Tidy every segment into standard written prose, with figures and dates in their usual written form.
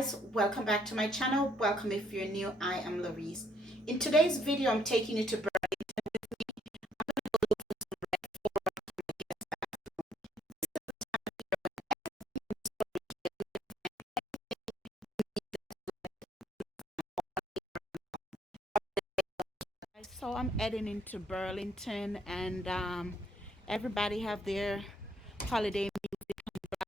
guys, welcome back to my channel. Welcome if you're new. I am Louise. In today's video, I'm taking you to Burlington with me. I'm going to go look for some red for my guest bathroom. This is the time of year when everything in storage is limited and so I'm heading into Burlington, and everybody have their holiday music on blast.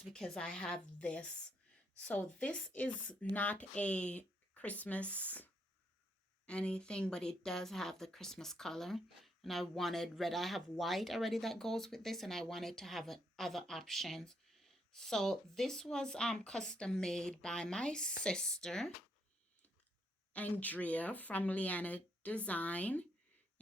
whites because I have this. So this is not a Christmas anything, but it does have the Christmas color. And I wanted red. I have white already that goes with this, and I wanted to have other options. So this was custom made by my sister, Andrea from Liana Design.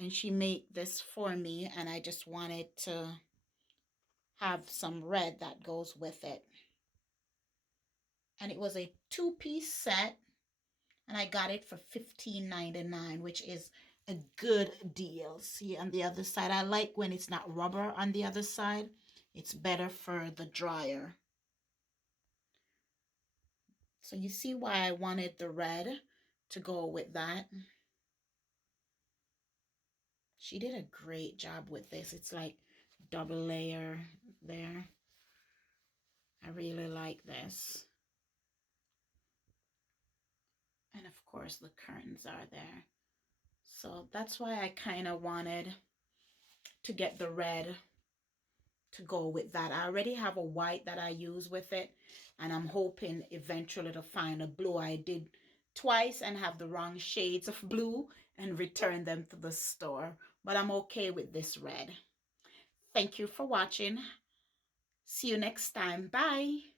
And she made this for me, and I just wanted to have some red that goes with it. And it was a two-piece set, and I got it for $15.99, which is a good deal. See on the other side, I like when it's not rubber on the other side. It's better for the dryer. So you see why I wanted the red to go with that. She did a great job with this. It's like double layer there. I really like this. And of course the curtains are there. So that's why I kind of wanted to get the red to go with that. I already have a white that I use with it, and I'm hoping eventually to find a blue. I did twice and have the wrong shades of blue and return them to the store, but I'm okay with this red. Thank you for watching. See you next time. Bye.